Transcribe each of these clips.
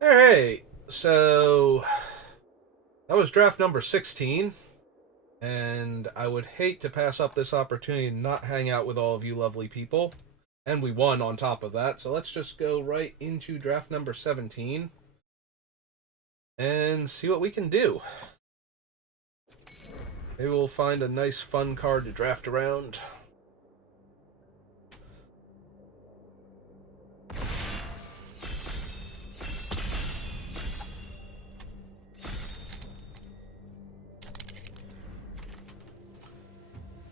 Alright, so that was draft number 16, and I would hate to pass up this opportunity to not hang out with all of you lovely people. And we won on top of that, so let's just go right into draft number 17 and see what we can do. Maybe we'll find a nice fun card to draft around.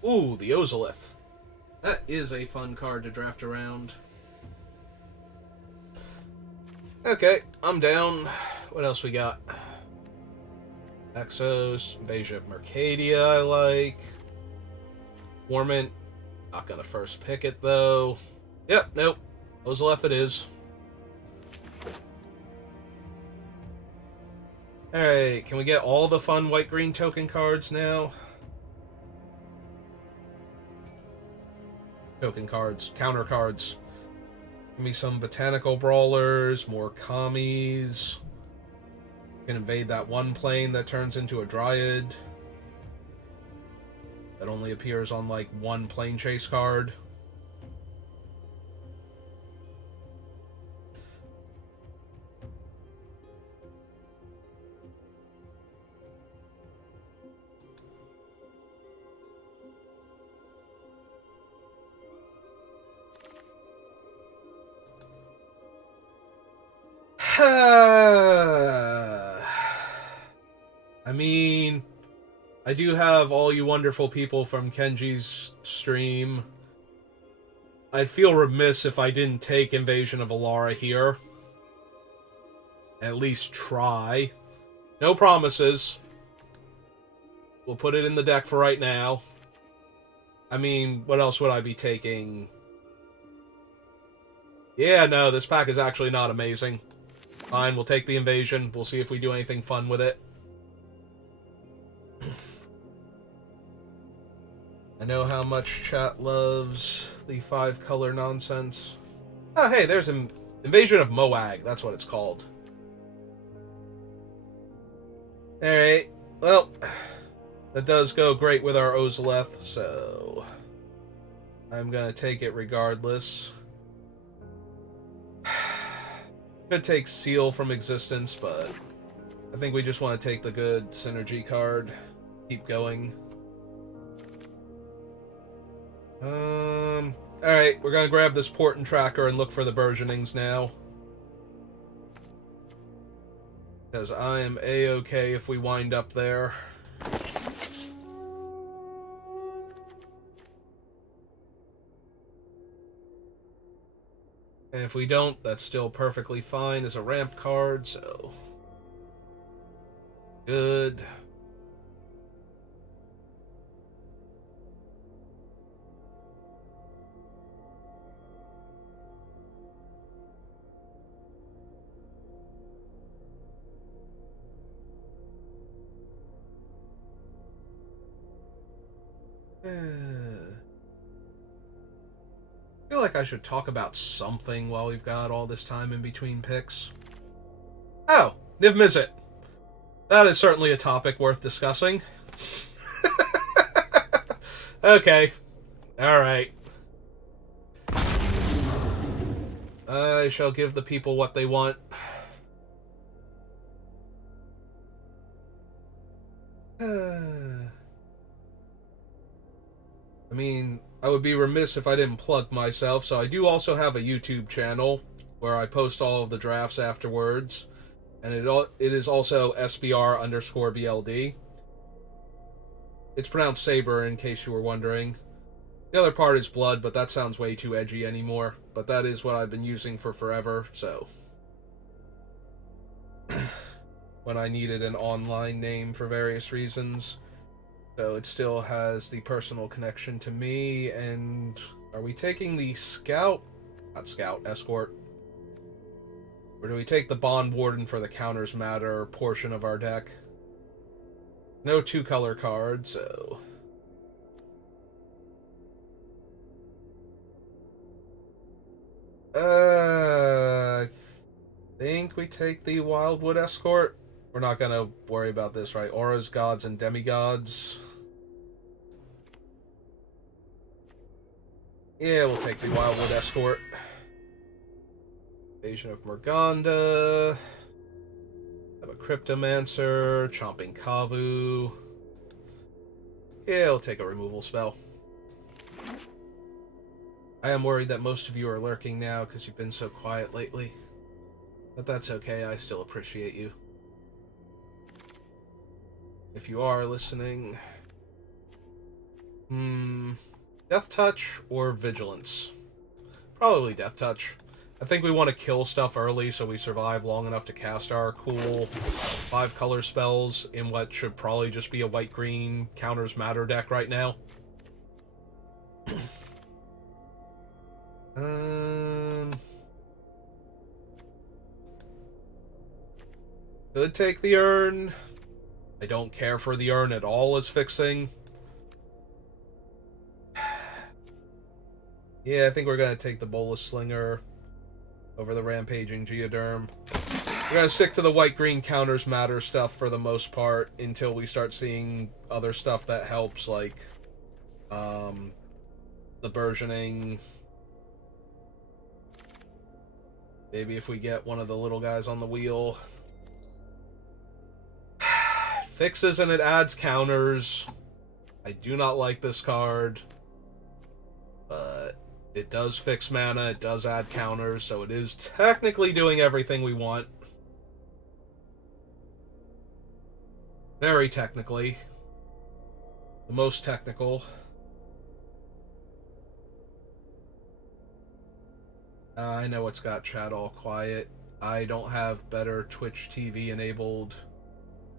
Ooh, the Ozolith. That is a fun card to draft around. Okay, I'm down. What else we got? Exos, Invasion of Mercadia I like. Warmint, not gonna first pick it though. Yep, nope. Ozolith it is. Alright, can we get all the fun white-green token cards now? Token cards, counter cards. Give me some botanical brawlers, more commies. Can invade that one plane that turns into a dryad. That only appears on like one plane chase card. I mean, I do have all you wonderful people from Kenji's stream. I'd feel remiss if I didn't take Invasion of Alara here. At least try. No promises. We'll put it in the deck for right now. I mean, what else would I be taking? Yeah, no, this pack is actually not amazing. Fine, we'll take the Invasion. We'll see if we do anything fun with it. I know how much chat loves the 5-color nonsense. Oh, hey, there's an Invasion of Moag. That's what it's called. Alright, well, that does go great with our Ozolith, so I'm gonna take it regardless. Could take Seal from existence, but I think we just want to take the good synergy card. Keep going. Alright, we're gonna grab this port and tracker and look for the burgeonings now. Because I am A-okay if we wind up there. And if we don't, that's still perfectly fine as a ramp card, so... Good. I feel like I should talk about something while we've got all this time in between picks. Oh, Niv Mizzet. That is certainly a topic worth discussing. Okay. Alright. I shall give the people what they want. I mean, I would be remiss if I didn't plug myself, so I do also have a YouTube channel where I post all of the drafts afterwards, and it is also SBR underscore BLD. It's pronounced Saber, in case you were wondering. The other part is Blood, but that sounds way too edgy anymore. But that is what I've been using for forever, so... when I needed an online name for various reasons. So it still has the personal connection to me, and... Are we taking the Scout? Not Scout, Escort. Or do we take the Bond Warden for the Counters Matter portion of our deck? No 2-color card, so... Think we take the Wildwood Escort? We're not gonna worry about this, right? Auras, gods, and demigods. Yeah, we'll take the Wildwood Escort. Invasion of Morganda. Have a Cryptomancer, Chomping Kavu. Yeah, we'll take a removal spell. I am worried that most of you are lurking now because you've been so quiet lately. But that's okay, I still appreciate you. If you are listening... Death Touch or Vigilance? Probably Death Touch. I think we want to kill stuff early so we survive long enough to cast our cool 5-color spells in what should probably just be a white-green counters matter deck right now. Could take the urn. I don't care for the urn at all as fixing. Yeah, I think we're going to take the Bolas Slinger over the Rampaging Geoderm. We're going to stick to the white-green counters matter stuff for the most part until we start seeing other stuff that helps, like the burgeoning. Maybe if we get one of the little guys on the wheel. Fixes and it adds counters. I do not like this card. But it does fix mana, it does add counters, so it is technically doing everything we want. Very technically. The most technical. I know it's got chat all quiet. I don't have better Twitch TV enabled,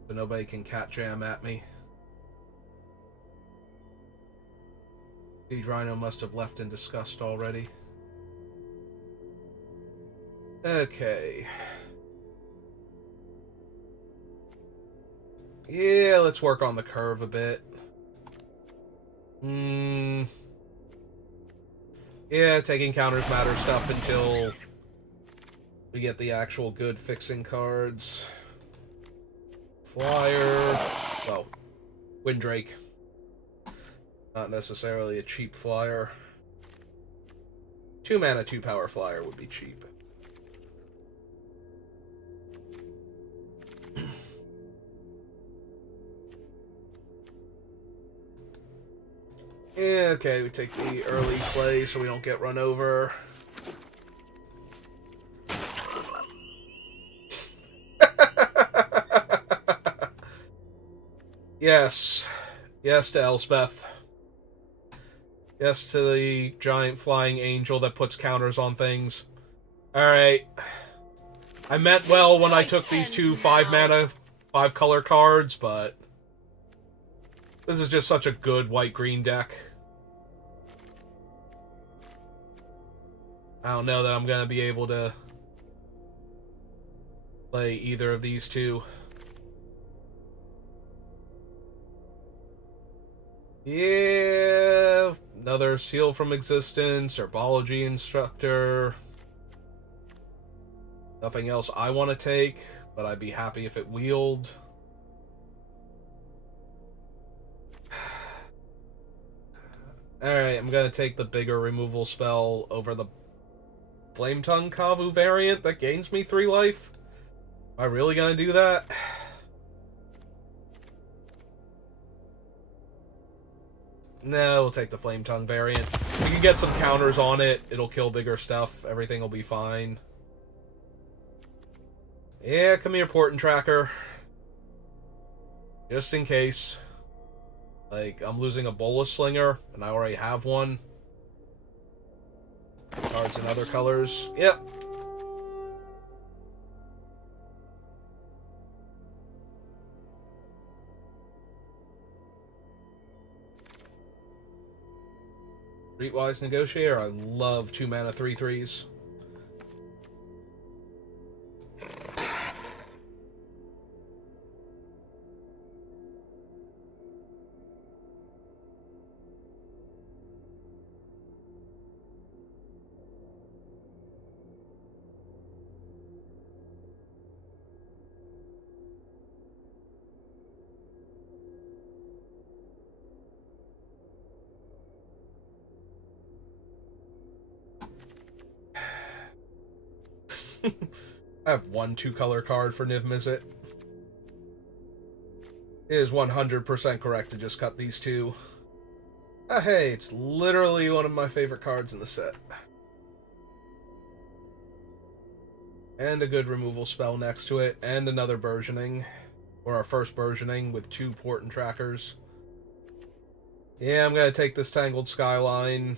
so nobody can cat jam at me. Siege Rhino must have left in disgust already. Okay. Yeah, let's work on the curve a bit. Yeah, taking counters matter stuff until we get the actual good fixing cards. Flyer. Well, Windrake. Not necessarily a cheap flyer. 2 mana, 2 power flyer would be cheap. Yeah, okay, we take the early play so we don't get run over. Yes. Yes to Elspeth. Yes to the giant flying angel that puts counters on things. Alright. I meant well when I took these 2 5-mana, 5-color cards, but this is just such a good white-green deck. I don't know that I'm going to be able to play either of these two. Yeah, another Seal from Existence, Herbology Instructor. Nothing else I want to take, but I'd be happy if it wheeled. Alright, I'm going to take the bigger removal spell over the Flametongue Kavu variant that gains me 3 life. Am I really going to do that? No, we'll take the Flametongue variant. We can get some counters on it. It'll kill bigger stuff. Everything will be fine. Yeah, come here, Portent Tracker. Just in case. Like, I'm losing a Bolas Slinger, and I already have one. Cards in other colors. Yep. Streetwise Negotiator. I love 2 mana 3/3s. I have one 2-color card for Niv Mizzet. It is 100% correct to just cut these two. Ah, hey, it's literally one of my favorite cards in the set. And a good removal spell next to it, and another burgeoning. Or our first burgeoning with 2 port and trackers. Yeah, I'm gonna take this Tangled Skyline.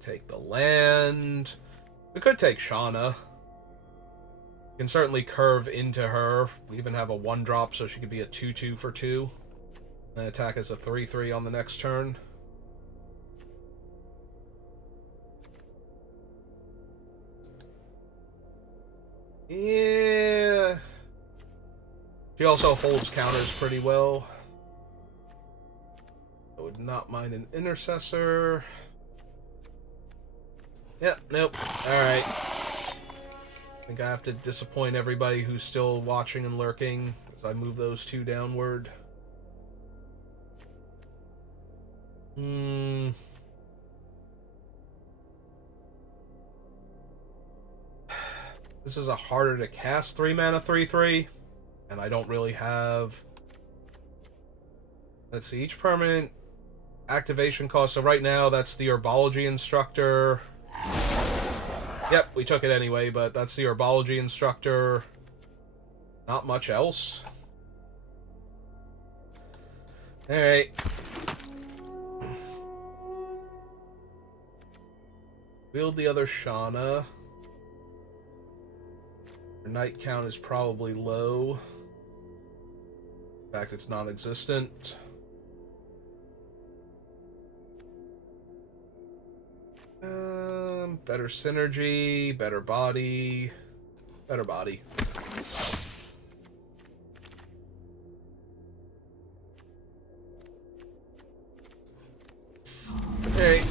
Take the land. We could take Shauna. We can certainly curve into her. We even have a 1-drop, so she could be a 2/2 for 2. And attack as a 3/3 on the next turn. Yeah. She also holds counters pretty well. I would not mind an Intercessor. Yeah, nope. Alright. I think I have to disappoint everybody who's still watching and lurking as I move those 2 downward. This is a harder to cast 3-mana 3/3, and I don't really have... Let's see, each permanent activation cost. So right now, that's the Herbology Instructor. Yep, we took it anyway, but that's the Herbology Instructor. Not much else. Alright. Wield the other Shauna. Her night count is probably low. In fact, it's non-existent. Better synergy, better body. Better body. Alright.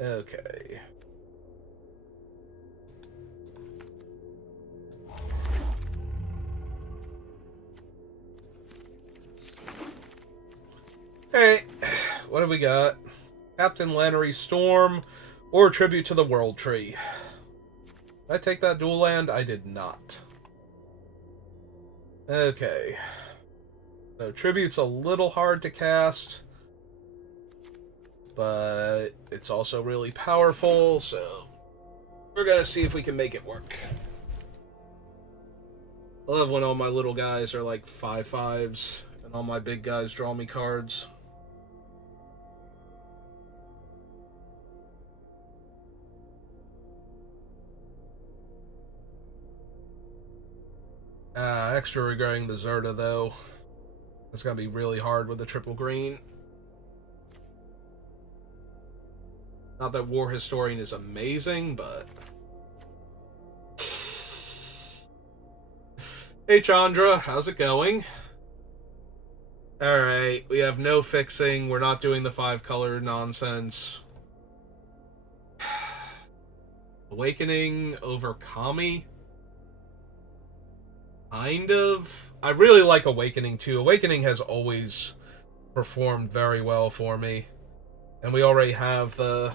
Okay. Alright, what have we got? Captain Lannery Storm, or Tribute to the World Tree. Did I take that dual land? I did not. Okay. So, Tribute's a little hard to cast, but it's also really powerful, so we're gonna see if we can make it work. I love when all my little guys are like 5/5s, and all my big guys draw me cards. Extra regarding the Zerta, though. It's gonna be really hard with the triple green. Not that War Historian is amazing, but... Hey, Chandra, how's it going? Alright, we have no fixing. We're not doing the 5-color nonsense. Awakening over Kami? Kind of. I really like Awakening, too. Awakening has always performed very well for me. And we already have the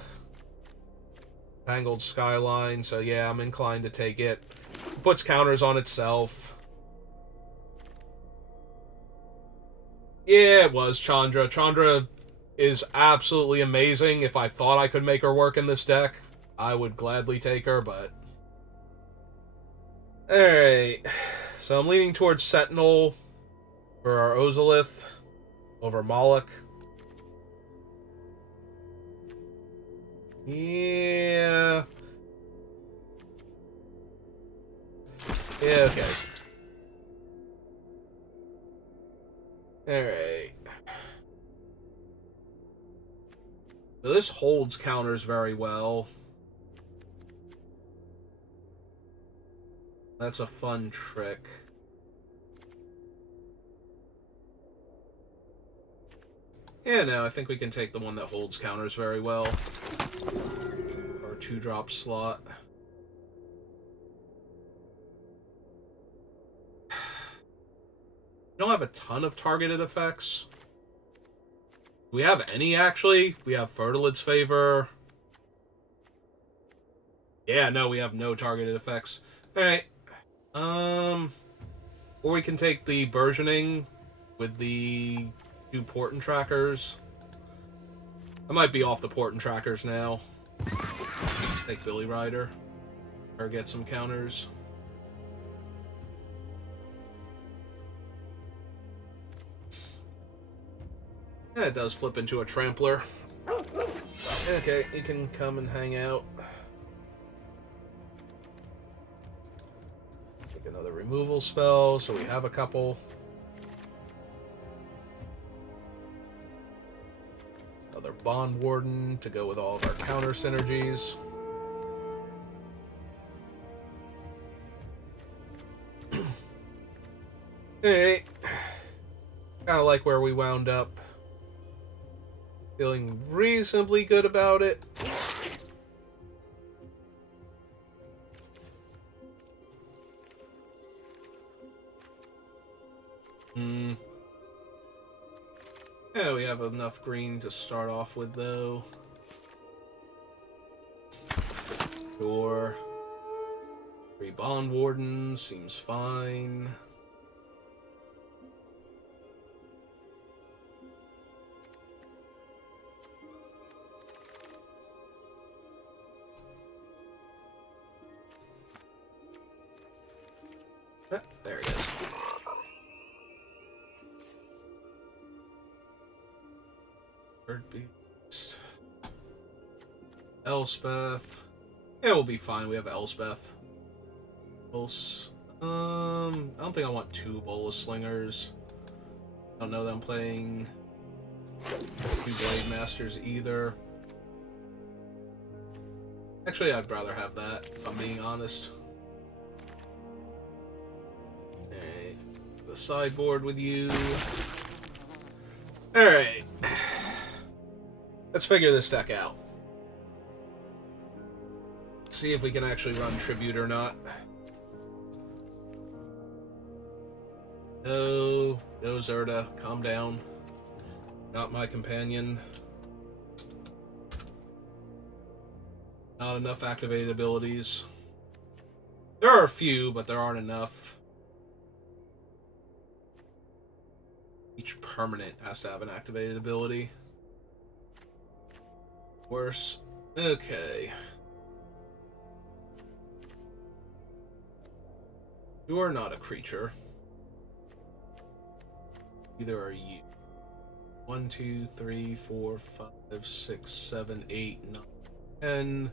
Tangled Skyline, so yeah, I'm inclined to take it. It puts counters on itself. Yeah, it was Chandra. Chandra is absolutely amazing. If I thought I could make her work in this deck, I would gladly take her, but... Alright. So I'm leaning towards Sentinel for our Ozolith over Moloch. Yeah. Yeah, okay. Alright. So this holds counters very well. That's a fun trick. Yeah, no, I think we can take the one that holds counters very well. Our 2-drop slot. don't have a ton of targeted effects. Do we have any, actually? We have Fertilid's Favor. Yeah, no, we have no targeted effects. Alright. Or we can take the Burgeoning with the 2 Portent Trackers. I might be off the Portent Trackers now. Take Billy Rider. Or get some counters. Yeah, it does flip into a Trampler. Okay, you can come and hang out. Take another removal spell, so we have a couple. Another Bond Warden to go with all of our counter synergies. Hey, kind of like where we wound up. Feeling reasonably good about it. Yeah, we have enough green to start off with, though. Sure. 3 Bond Wardens seems fine. There it is. Bird Beast. Elspeth. Yeah, we'll be fine. We have Elspeth. I don't think I want 2 Bolus Slingers. I don't know that I'm playing 2 Blade Masters either. Actually, I'd rather have that, if I'm being honest. Alright. The sideboard with you. Alright. Let's figure this deck out. See if we can actually run Tribute or not. No, no Zerda, calm down. Not my companion. Not enough activated abilities. There are a few, but there aren't enough. Each permanent has to have an activated ability. Worse. Okay. You are not a creature. Either are you. 1, 2, 3, 4, 5, 6, 7, 8, 9, 10.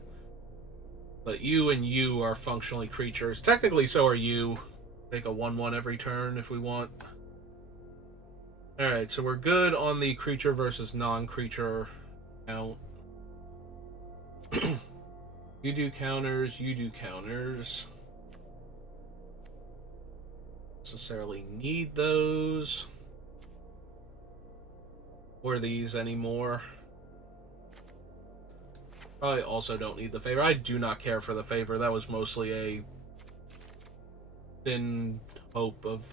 But you and you are functionally creatures. Technically, so are you. Make a 1/1 every turn if we want. Alright, so we're good on the creature versus non-creature count. You do counters, you do counters. Necessarily need those. Or these anymore. Probably also don't need the favor. I do not care for the favor. That was mostly a thin hope of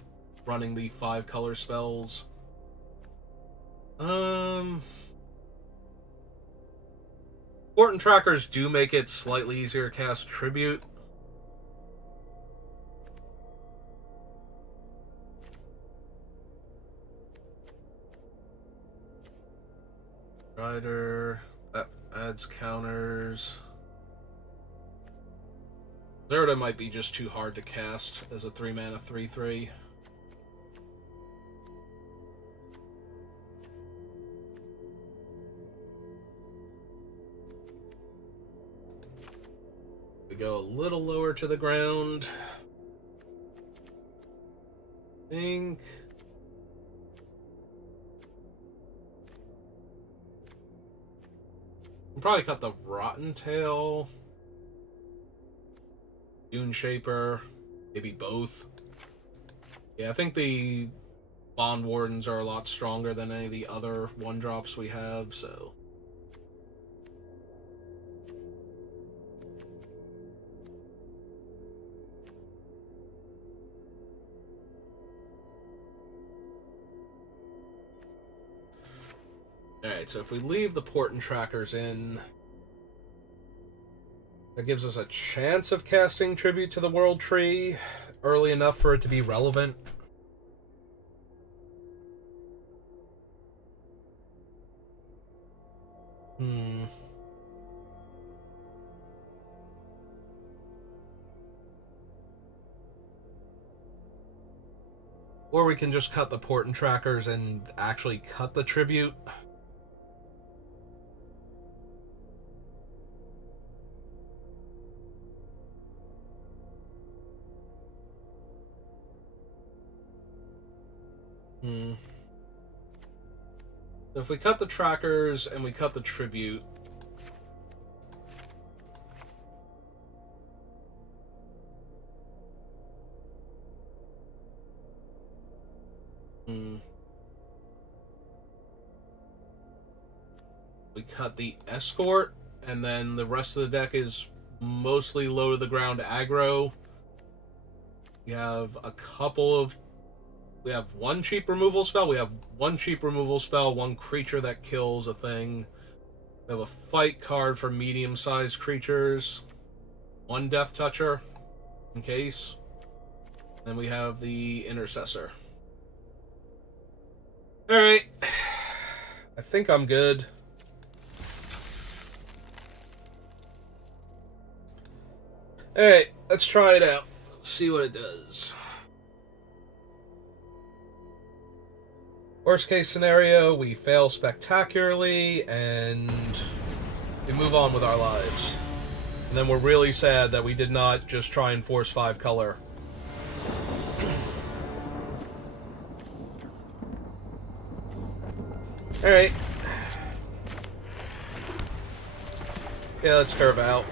running the 5 color spells. Portent Trackers do make it slightly easier to cast Tribute. Rider, that adds counters. Zerda might be just too hard to cast as a 3-mana 3/3. We go a little lower to the ground. I think. We'll probably cut the Rotten Tail. Dune Shaper. Maybe both. Yeah, I think the Bond Wardens are a lot stronger than any of the other 1-drops we have, so. Alright, so if we leave the port and trackers in, that gives us a chance of casting Tribute to the World Tree early enough for it to be relevant. Or we can just cut the port and trackers and actually cut the tribute. So if we cut the trackers and we cut the tribute, we cut the escort, and then the rest of the deck is mostly low to the ground aggro. We have we have one cheap removal spell. We have one cheap removal spell, one creature that kills a thing. We have a fight card for medium-sized creatures. One Death Toucher, in case. Then we have the Intercessor. Alright. I think I'm good. Alright, let's try it out. See what it does. Worst case scenario, we fail spectacularly, and we move on with our lives. And then we're really sad that we did not just try and force 5 color. Alright. Yeah, let's curve out.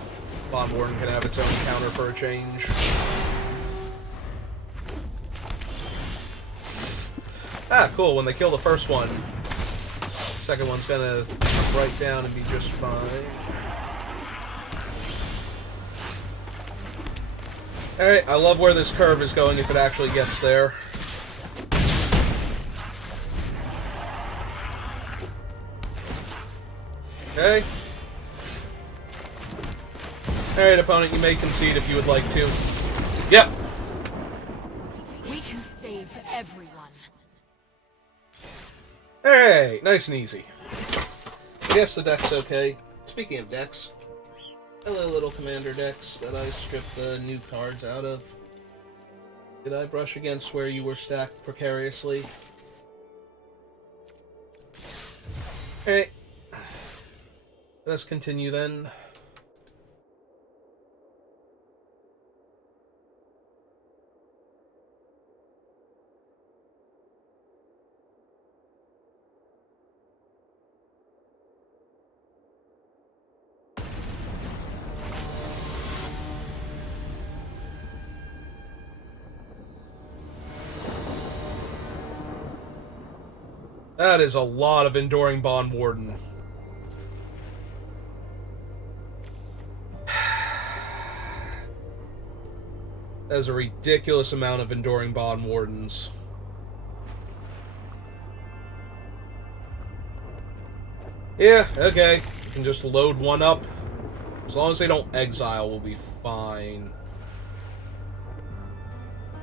Bond Warden can have its own counter for a change. Ah, cool. When they kill the first one, the second one's gonna come right down and be just fine. Alright, I love where this curve is going if it actually gets there. Okay. Alright, opponent, you may concede if you would like to. Yep. We can save everyone. Hey, nice and easy. I guess the deck's okay. Speaking of decks, hello little commander decks that I stripped the new cards out of. Did I brush against where you were stacked precariously? Hey, let's continue then. That is a lot of Enduring Bond Warden. That is a ridiculous amount of Enduring Bond Wardens. Yeah, okay. You can just load one up. As long as they don't exile, we'll be fine.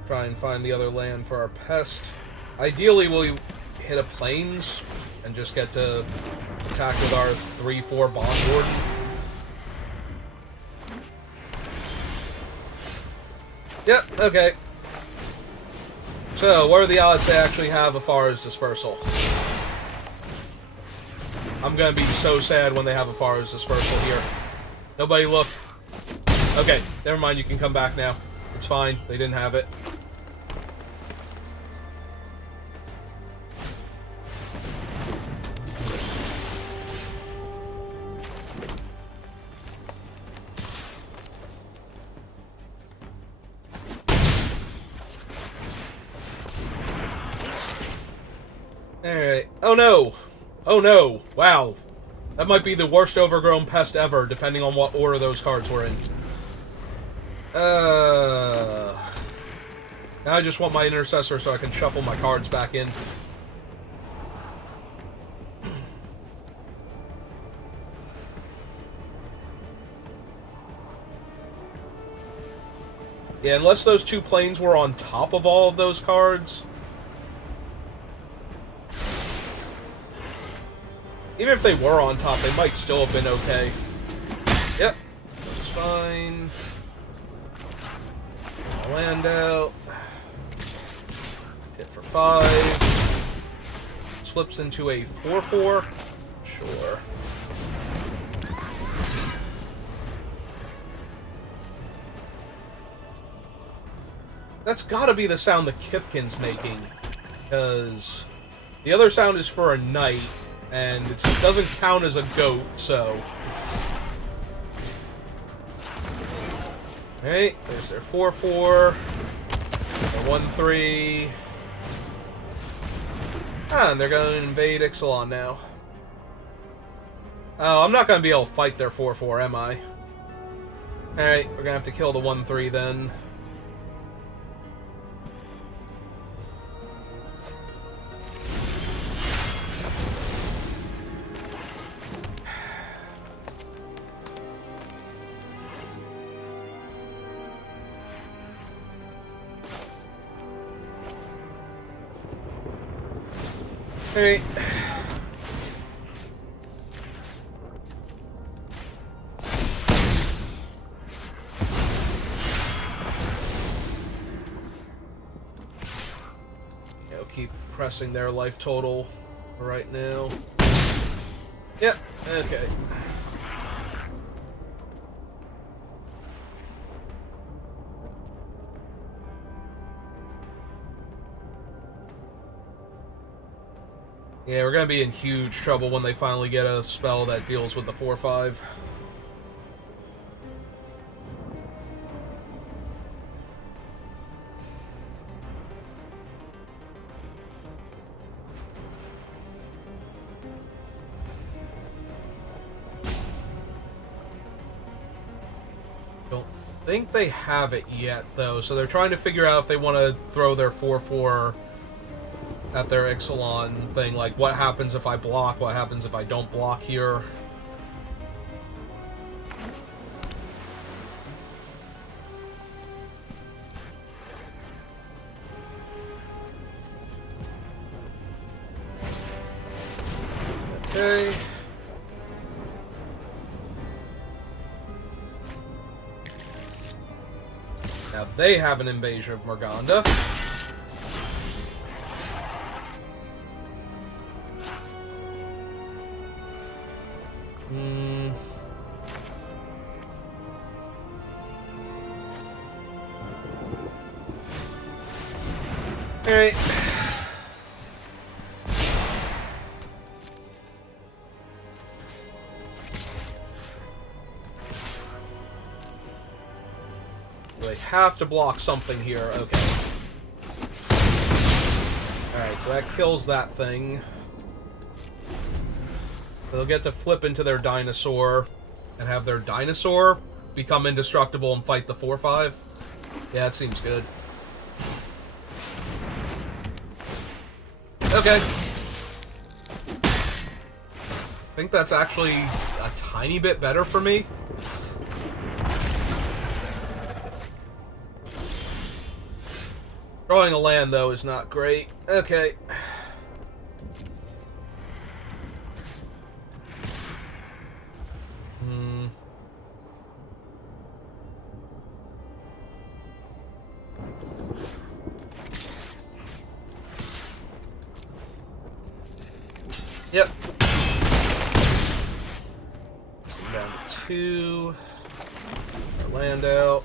Try and find the other land for our pest. Ideally, we'll hit a plains and just get to attack with our 3/4 Bond Warden. Yep, okay. So, what are the odds they actually have Afara's Dispersal? I'm gonna be so sad when they have Afara's Dispersal here. Nobody look. Okay, never mind, you can come back now. It's fine, they didn't have it. Alright. Oh no! Oh no! Wow. That might be the worst overgrown pest ever, depending on what order those cards were in. Now I just want my Intercessor so I can shuffle my cards back in. Yeah, unless those two planes were on top of all of those cards. Even if they were on top, they might still have been okay. Yep, that's fine. Land out. Hit for 5. Flips into a 4/4. Sure. That's gotta be the sound the Kifkin's making. Because the other sound is for a knight, and it doesn't count as a goat, so... Alright, there's their 4/4. Their 1/3. Ah, and they're going to invade Ixalan now. Oh, I'm not going to be able to fight their 4/4, am I? Alright, we're going to have to kill the 1/3 then. Alright. I'll keep pressing their life total right now. Yep, okay. Yeah, we're gonna be in huge trouble when they finally get a spell that deals with the 4/5. Don't think they have it yet, though, so they're trying to figure out if they want to throw their 4/4 at their Ixalan thing, like what happens if I block, what happens if I don't block here. Okay. Now they have an invasion of Morganda. Alright. They have to block something here. Okay. Alright, so that kills that thing. They'll get to flip into their dinosaur and have their dinosaur become indestructible and fight the 4/5. Yeah, that seems good. Okay. I think that's actually a tiny bit better for me. Drawing a land, though, is not great. Okay. Yep. Down to 2. Land out.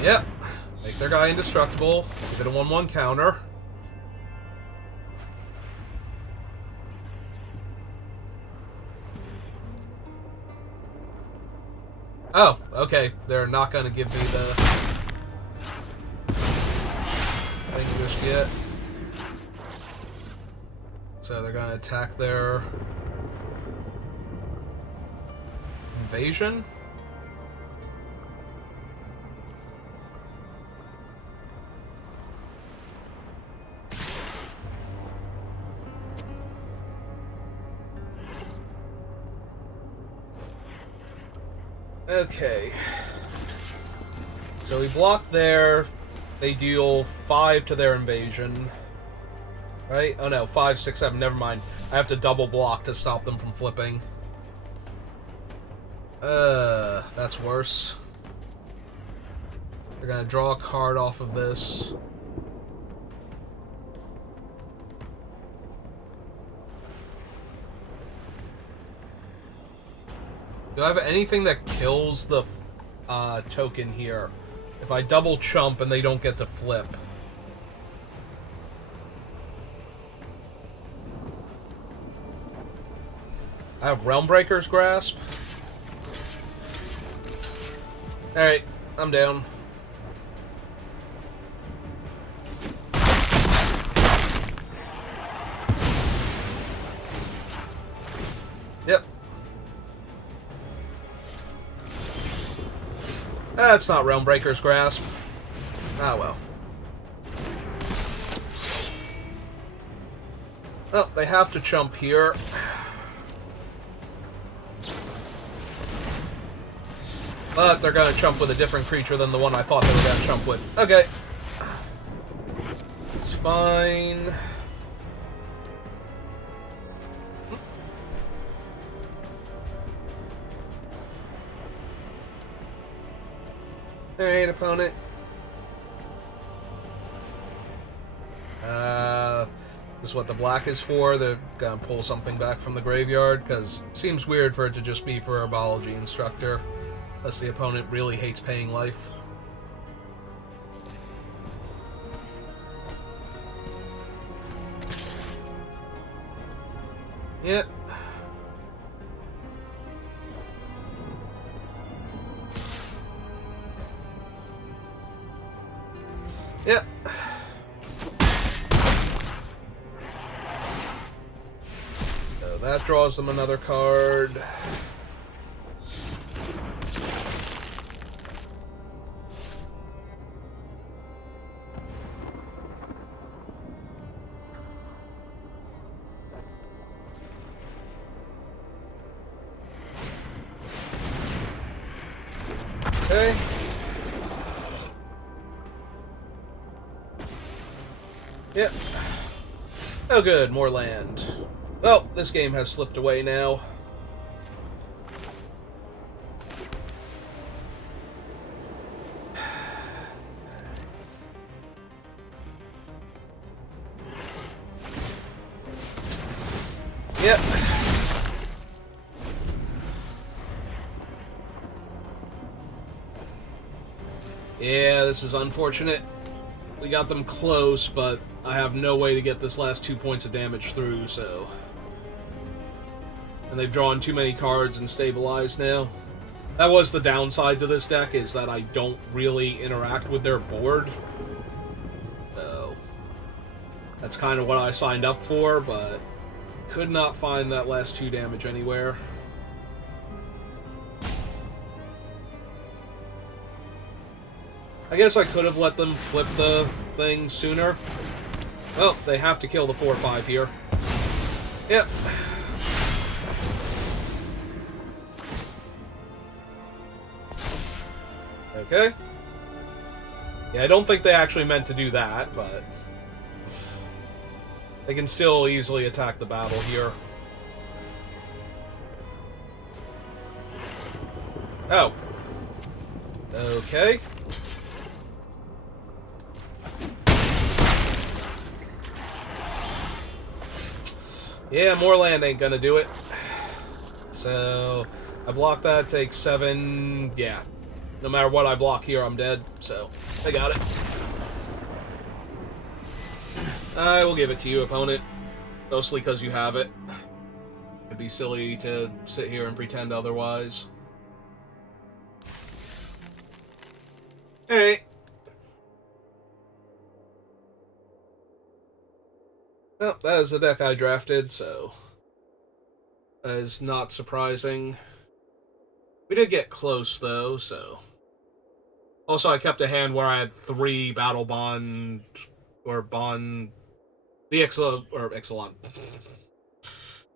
Yep. Make their guy indestructible. Give it a 1/1 counter. Oh, okay. They're not going to give me the thing just yet. So they're gonna attack their invasion. Okay. So we block there. They deal 5 to their invasion. Right? Oh no, 5, 6, 7. Never mind. I have to double block to stop them from flipping. That's worse. They're gonna draw a card off of this. Do I have anything that kills the token here? If I double chump and they don't get to flip. I have Realmbreaker's Grasp. Alright, I'm down. Yep. That's not Realmbreaker's Grasp. Ah, well. Well, they have to chump here. But they're gonna chump with a different creature than the one I thought they were gonna chump with. Okay. It's fine. Alright, opponent. This is what the black is for. They're gonna pull something back from the graveyard, because it seems weird for it to just be for Herbology Instructor. Unless the opponent really hates paying life. Yep. Yep. So that draws them another card. Okay. Yep. Oh good, more land. Well, this game has slipped away now. Yep. Yeah, this is unfortunate. We got them close, but I have no way to get this last 2 points of damage through, so... And they've drawn too many cards and stabilized now. That was the downside to this deck, is that I don't really interact with their board. So... That's kind of what I signed up for, but... Could not find that last 2 damage anywhere. I guess I could have let them flip the thing sooner. Well, they have to kill the 4/5 here. Yep. Okay. Yeah, I don't think they actually meant to do that, but... They can still easily attack the battle here. Oh. Okay. Yeah, more land ain't gonna do it. So, I block that, take 7, yeah. No matter what I block here, I'm dead, so, I got it. I will give it to you, opponent. Mostly because you have it. It'd be silly to sit here and pretend otherwise. Alright. Well, that is the deck I drafted, so that is not surprising. We did get close, though, so... Also, I kept a hand where I had 3 Battle Bond... or Bond... The Ixalan.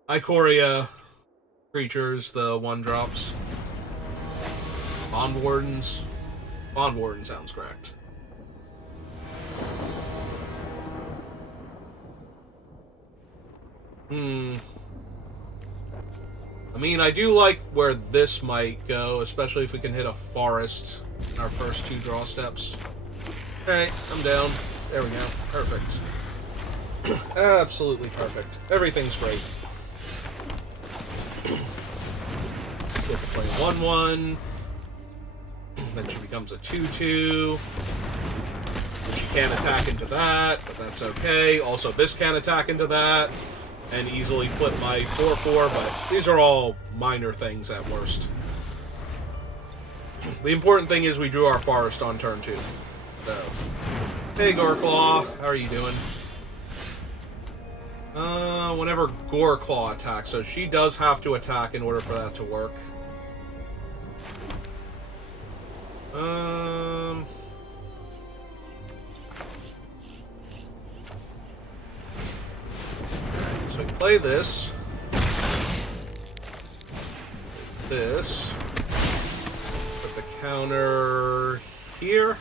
Ikoria creatures, the 1-drops. Bond Wardens. Bond Warden sounds correct. I mean, I do like where this might go, especially if we can hit a forest in our first 2 draw steps. Alright, I'm down. There we go. Perfect. Absolutely perfect. Everything's great. Get to play 1/1. Then she becomes a 2/2. And she can't attack into that, but that's okay. Also, this can't attack into that. And easily flip my 4/4, but these are all minor things at worst. The important thing is we drew our forest on turn 2. So, hey Goreclaw, how are you doing? Whenever Goreclaw attacks, so she does have to attack in order for that to work. So we play this. This. Put the counter here.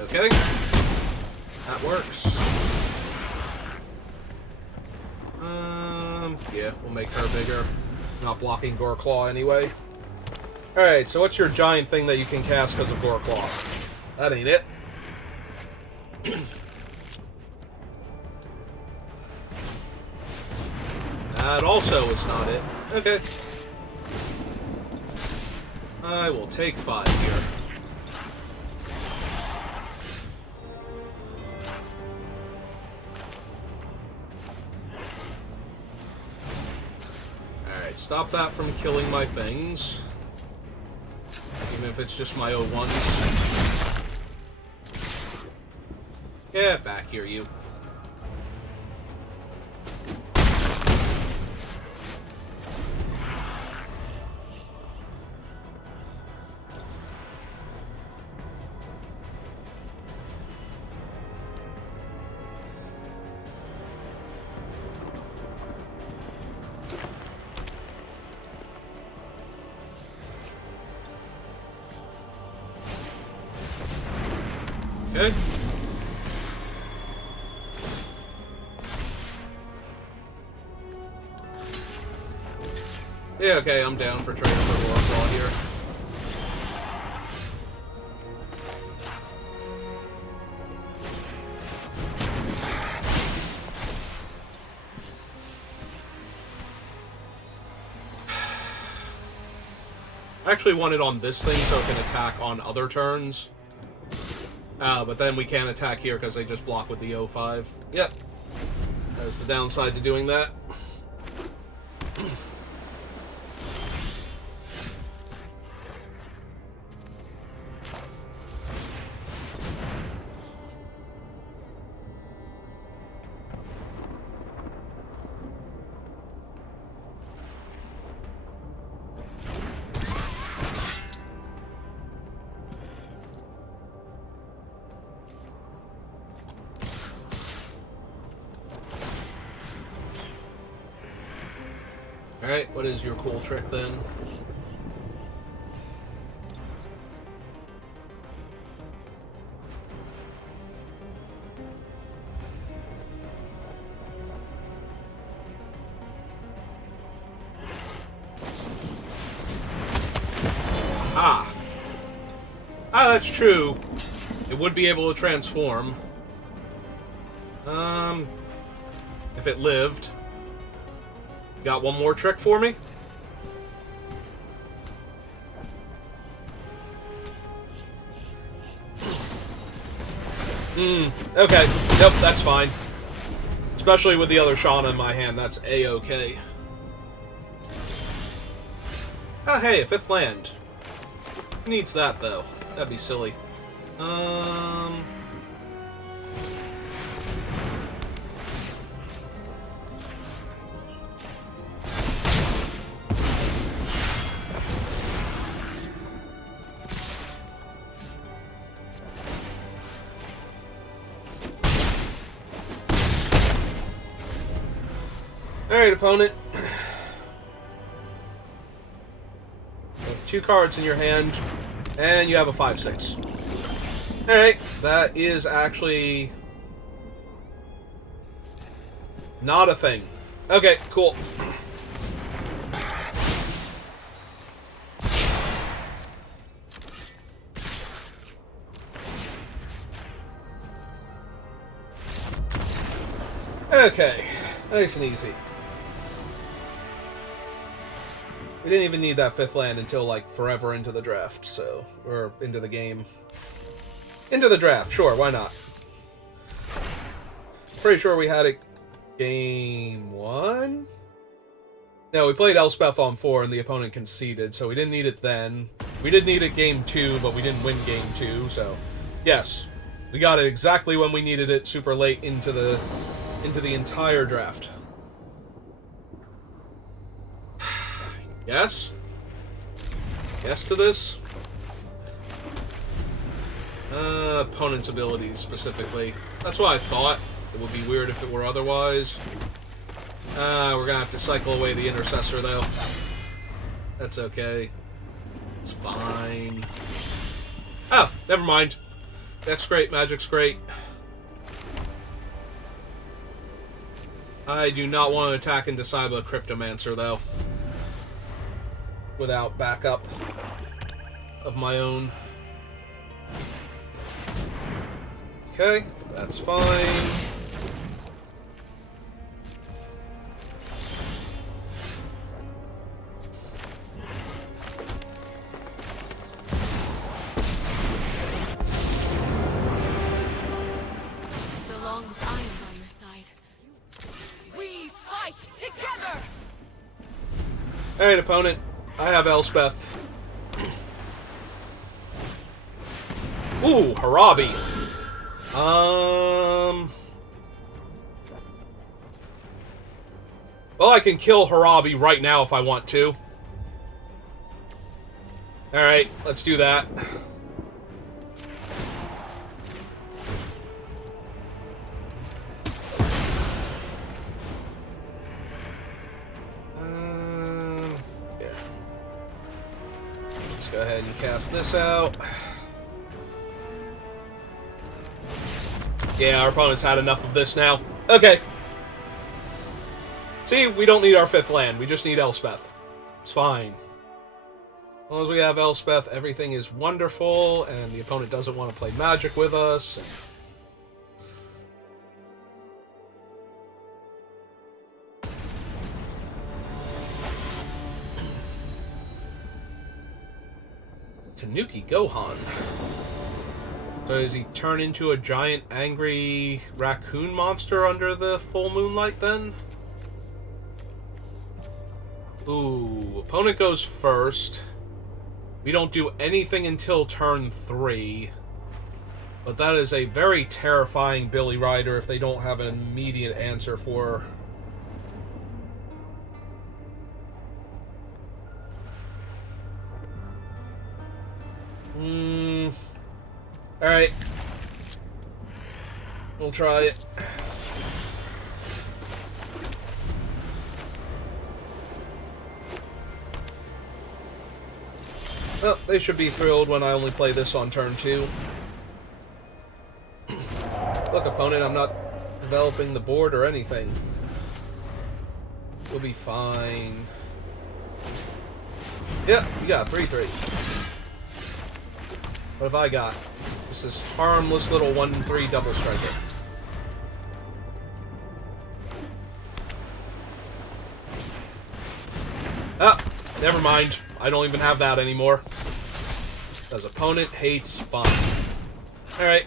Okay. That works. Yeah, we'll make her bigger. Not blocking Goreclaw anyway. Alright, so what's your giant thing that you can cast because of Goreclaw? That ain't it. That also is not it. Okay. I will take 5 here. Alright, stop that from killing my things. Even if it's just my O1s. Get back here, you. Okay. Yeah, okay, I'm down for trading for Goreclaw here. I actually want it on this thing so it can attack on other turns. But then we can't attack here because they just block with the O5. Yep. That's the downside to doing that. Alright, what is your cool trick then? Ah, that's true. It would be able to transform. If it lived. Got one more trick for me? Okay. Nope, that's fine. Especially with the other Shauna in my hand, that's A-okay. Ah, hey, a 5th land. Who needs that, though? That'd be silly. Um... Alright, opponent. Two cards in your hand, and you have a 5/6. Alright, that is actually not a thing. Okay, cool. Okay, nice and easy. We didn't even need that 5th land until, like, forever into the draft, so... Or, into the game. Into the draft, sure, why not? Pretty sure we had it game 1? No, we played Elspeth on 4 and the opponent conceded, so we didn't need it then. We did need it game 2, but we didn't win game 2, so... Yes, we got it exactly when we needed it, super late into the entire draft. Yes? Yes to this? Opponent's abilities, specifically. That's what I thought. It would be weird if it were otherwise. We're gonna have to cycle away the Intercessor, though. That's okay. It's fine. Oh, never mind. Deck's great, Magic's great. I do not want to attack into Cyber Cryptomancer, though. Without backup of my own. Okay, that's fine. So long as I am by your side. We fight together! Alright, opponent. I have Elspeth. Ooh, Harabi. Well, I can kill Harabi right now if I want to. Alright, let's do that. Go ahead and cast this out. Yeah, our opponent's had enough of this now. Okay. See, we don't need our 5th land. We just need Elspeth. It's fine. As long as we have Elspeth, everything is wonderful, and the opponent doesn't want to play Magic with us. Tanuki Gohan. So does he turn into a giant angry raccoon monster under the full moonlight then? Ooh, opponent goes first. We don't do anything until turn 3. But that is a very terrifying Billy Rider if they don't have an immediate answer for... Alright. We'll try it. Well, they should be thrilled when I only play this on turn 2. Look, opponent, I'm not developing the board or anything. We'll be fine. Yep, you got 3/3. What have I got? Just this harmless little 1/3 double striker. Ah, never mind. I don't even have that anymore. Because opponent hates fun. Alright.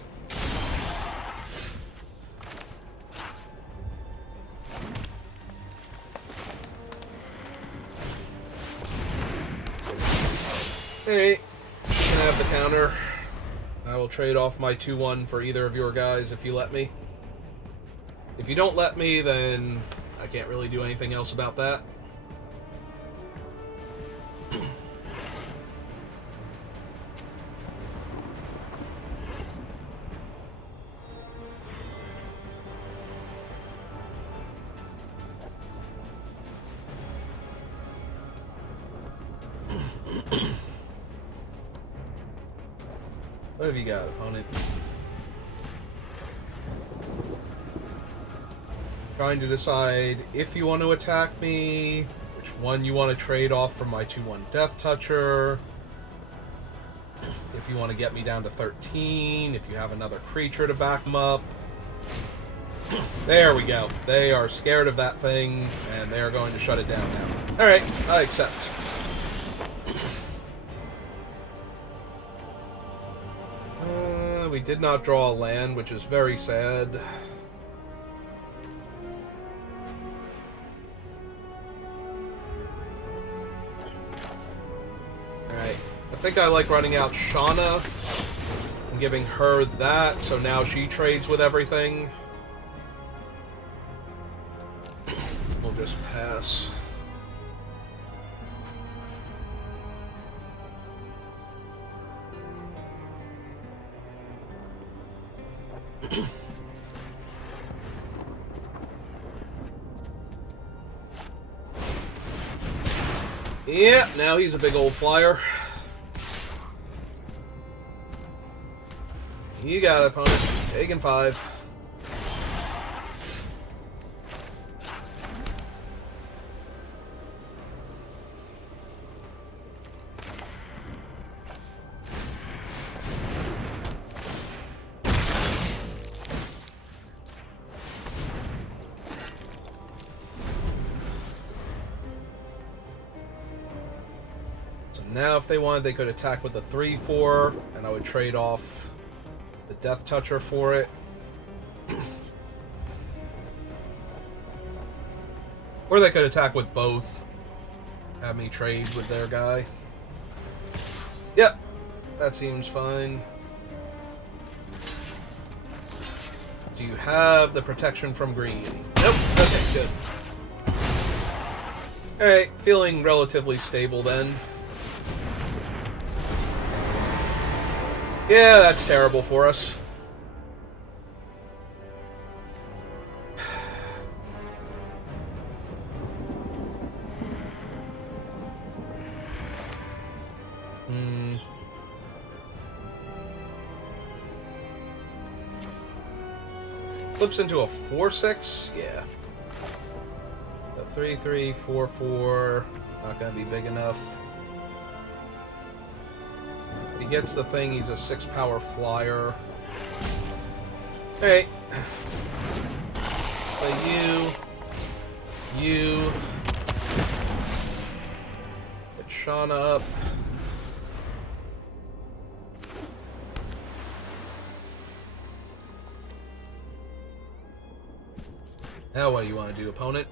Alright. Gonna have the counter. I will trade off my 2-1 for either of your guys if you let me. If you don't let me, then I can't really do anything else about that. What have you got, opponent? Trying to decide if you want to attack me, which one you want to trade off from my 2-1 Death Toucher, if you want to get me down to 13, if you have another creature to back them up. There we go. They are scared of that thing, and they are going to shut it down now. Alright, I accept. We did not draw a land, which is very sad. Alright. I think I like running out Shauna and giving her that, so now she trades with everything. We'll just pass. Yeah, now he's a big old flyer. You got it, opponent. Taking 5. Now, if they wanted, they could attack with the 3-4, and I would trade off the Death Toucher for it. Or they could attack with both. Have me trade with their guy. Yep, that seems fine. Do you have the protection from green? Nope. Okay, good. Alright, feeling relatively stable then. Yeah, that's terrible for us. Flips into a 4/6? Yeah. A 3/3, 4/4. Not gonna be big enough. He gets the thing, he's a 6-power flyer. Hey. Play you. Get Shauna up. Now what do you want to do, opponent?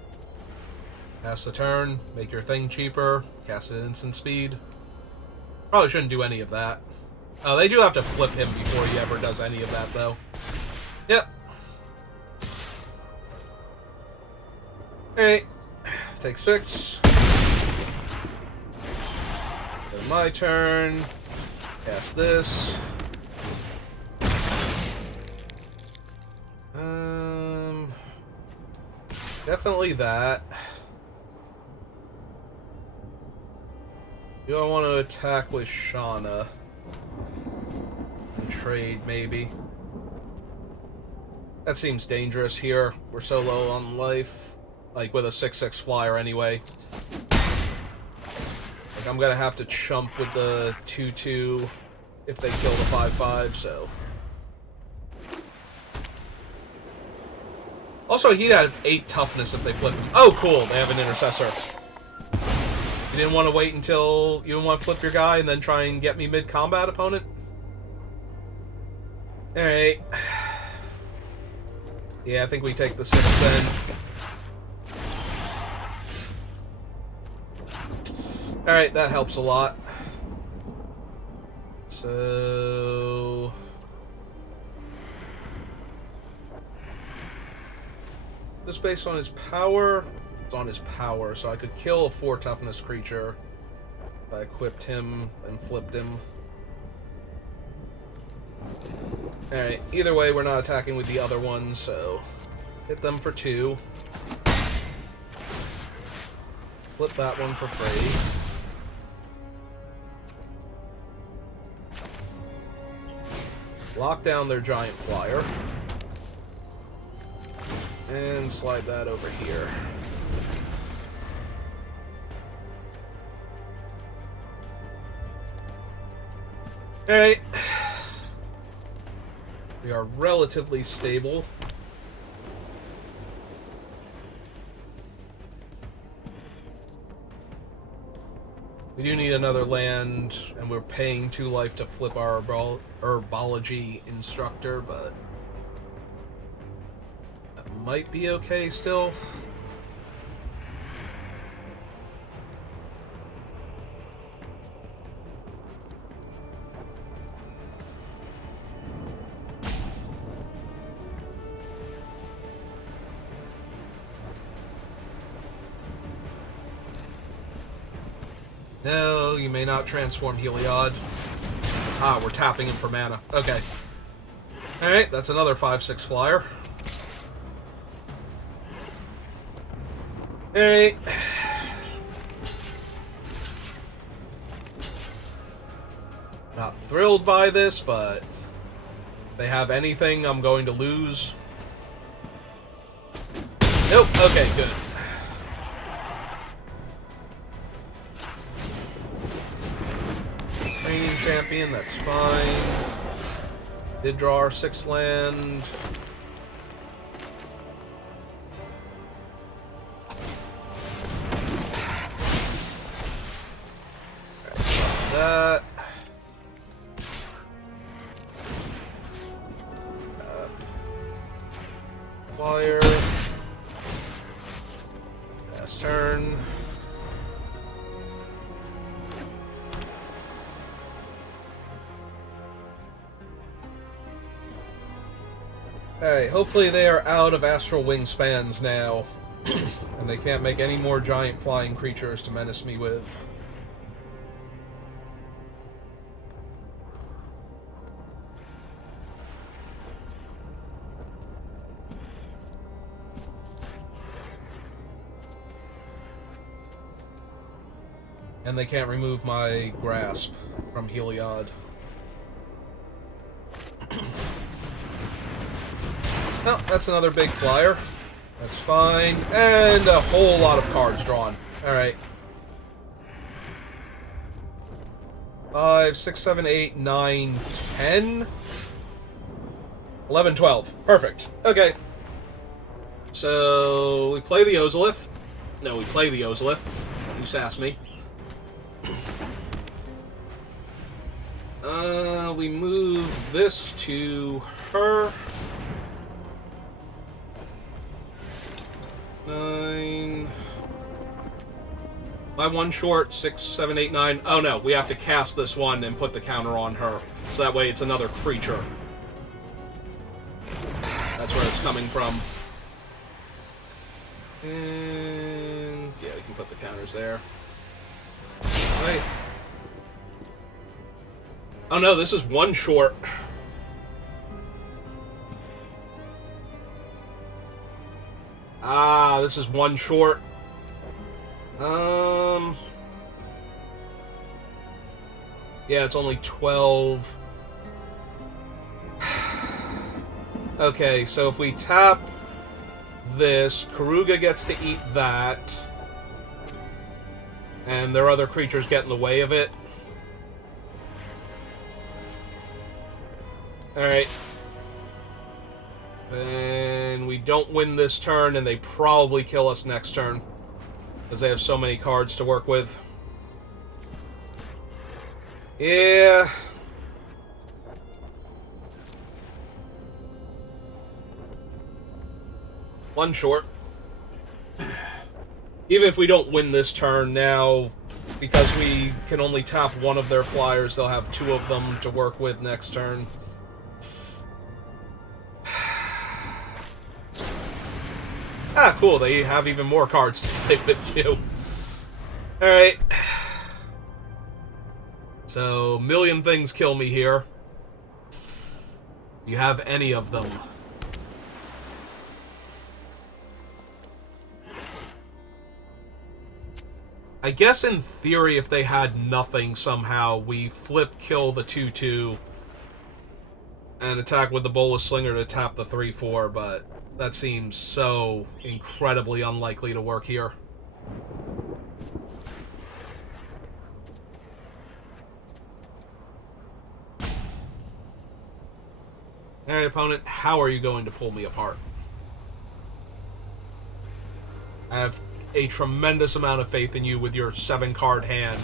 Pass the turn, make your thing cheaper, cast it at instant speed. Probably shouldn't do any of that. Oh, they do have to flip him before he ever does any of that, though. Yep. Hey, take 6. Then my turn. Cast this. Definitely that. Do I want to attack with Shauna? And trade, maybe? That seems dangerous here. We're so low on life. Like, with a 6/6 flyer anyway. Like, I'm gonna have to chump with the 2/2 if they kill the 5/5, so... Also, he'd have 8 toughness if they flip him. Oh, cool, they have an intercessor. You didn't want to wait until you didn't want to flip your guy and then try and get me mid-combat, opponent? Alright. Yeah, I think we take the 6 then. Alright, that helps a lot. So... Just based on his power? It's on his power, so I could kill a 4 toughness creature if I equipped him and flipped him. Alright, either way, we're not attacking with the other one, so hit them for 2. Flip that one for free. Lock down their giant flyer. And slide that over here. Alright. We are relatively stable. We do need another land, and we're paying 2 life to flip our herbology instructor, but that might be okay still. No, you may not transform Heliod. Ah, we're tapping him for mana. Okay. Alright, that's another 5/6 flyer. Alright. Not thrilled by this, but if they have anything, I'm going to lose. Nope, okay, good. Reigning champion, that's fine. Did draw our 6th land. That. Flyer. Last turn. Alright, hopefully they are out of astral wingspans now, and they can't make any more giant flying creatures to menace me with. And they can't remove my grasp from Heliod. No, that's another big flyer. That's fine. And a whole lot of cards drawn. Alright. 5, 6, 7, 8, 9, 10. 11, 12. Perfect. Okay. So, we play the Ozolith. No, we play the Ozolith. You sass me. We move this to her. 9. My 1 short, 6, 7, 8, 9. Oh no, we have to cast this one and put the counter on her. So that way it's another creature. That's where it's coming from. And yeah, we can put the counters there. Right. Oh no, this is 1 short. Ah, this is 1 short. Yeah, it's only 12. Okay, so if we tap this, Karuga gets to eat that. And their other creatures get in the way of it. Alright. Then we don't win this turn, and they probably kill us next turn. Because they have so many cards to work with. Yeah. One short. Even if we don't win this turn now, because we can only tap one of their flyers, they'll have 2 of them to work with next turn. cool. They have even more cards to play with, too. Alright. So, million things kill me here. You have any of them? I guess in theory, if they had nothing somehow, we flip kill the 2/2 and attack with the Bolas Slinger to tap the 3/4, but that seems so incredibly unlikely to work here. Alright, opponent, how are you going to pull me apart? I have a tremendous amount of faith in you with your 7-card hand.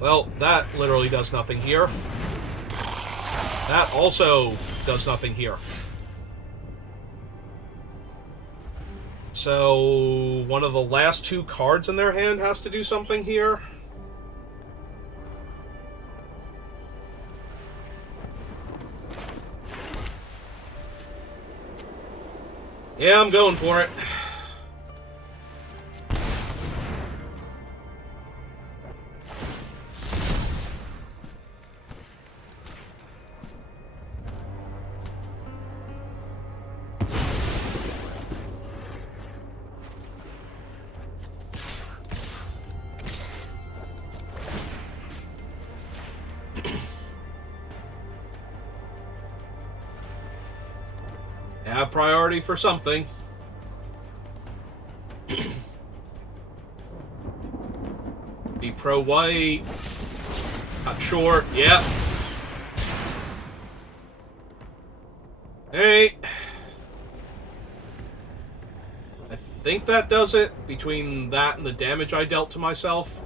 Well, that literally does nothing here. That also does nothing here. So, one of the last 2 cards in their hand has to do something here. Yeah, I'm going for it. Have priority for something. Be pro-white. Not sure. Yeah. Hey. I think that does it, between that and the damage I dealt to myself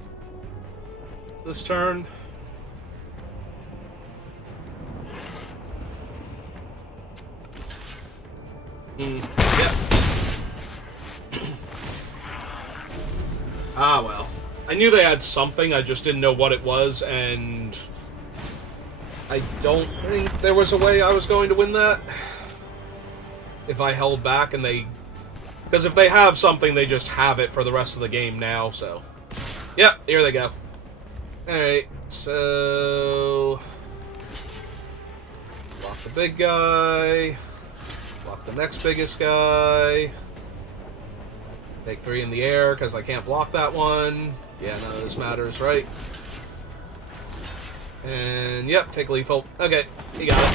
this turn. Yep. Ah, well. I knew they had something, I just didn't know what it was, and I don't think there was a way I was going to win that. If I held back and they... Because if they have something, they just have it for the rest of the game now, so... Yep, here they go. Alright, so... Block the big guy... Block the next biggest guy. Take 3 in the air, because I can't block that one. Yeah, none of this matters, right? And, yep, take lethal. Okay, you got it.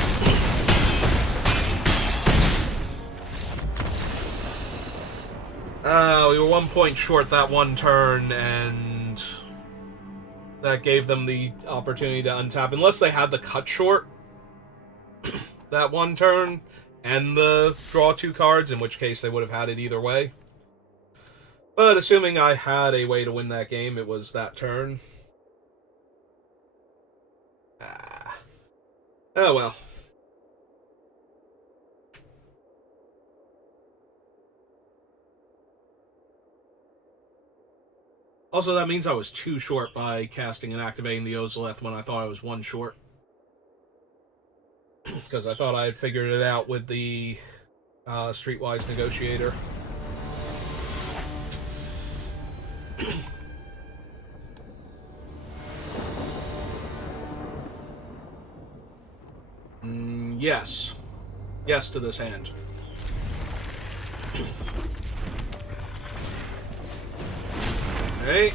We were 1 point short that one turn, and that gave them the opportunity to untap. Unless they had the cut short that one turn, and the draw 2 cards, in which case they would have had it either way. But assuming I had a way to win that game, it was that turn. Oh well. Also, that means I was 2 short by casting and activating the Ozolith when I thought I was 1 short. Because I thought I had figured it out with the Streetwise Negotiator. Yes. Yes to this hand. Alright.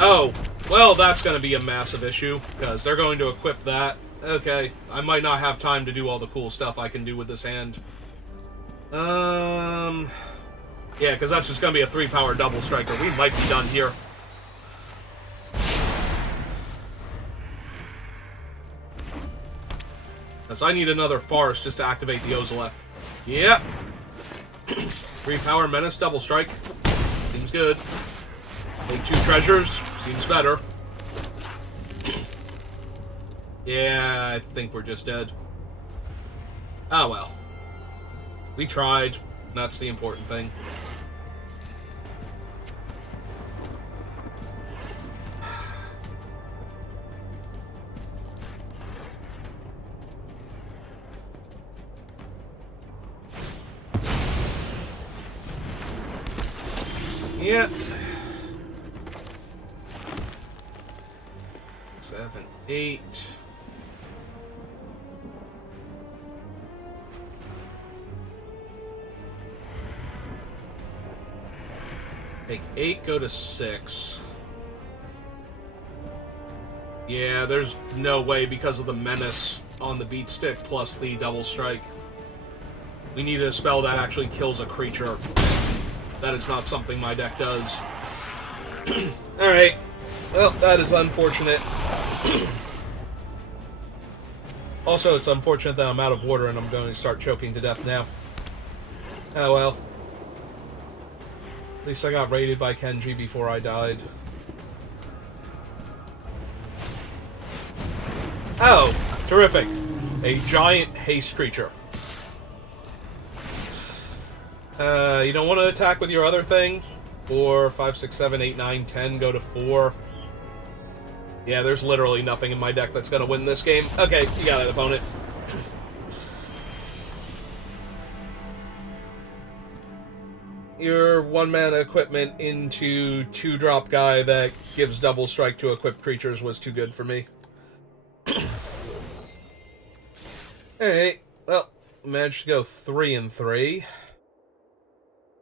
Oh, well, that's going to be a massive issue, because they're going to equip that. Okay, I might not have time to do all the cool stuff I can do with this hand. Yeah, because that's just going to be a 3-power double striker. We might be done here. Because I need another Forest just to activate the Ozolith. Yep. 3-power Menace double strike. Seems good. Take 2 treasures. Seems better. Yeah, I think we're just dead. Oh well. We tried. That's the important thing. Yeah. 7, 8. Take 8, go to 6. Yeah, there's no way because of the menace on the beat stick plus the double strike. We need a spell that actually kills a creature. That is not something my deck does. Alright. Well, that is unfortunate. Also, it's unfortunate that I'm out of water and I'm going to start choking to death now. Oh well. At least I got raided by Kenji before I died. Oh, terrific. A giant haste creature. You don't want to attack with your other thing? 4, 5, 6, 7, 8, 9, 10, go to 4. Yeah, there's literally nothing in my deck that's going to win this game. Okay, you got it, opponent. Your 1-mana equipment into 2-drop guy that gives double strike to equipped creatures was too good for me. Alright, well, managed to go 3 and 3.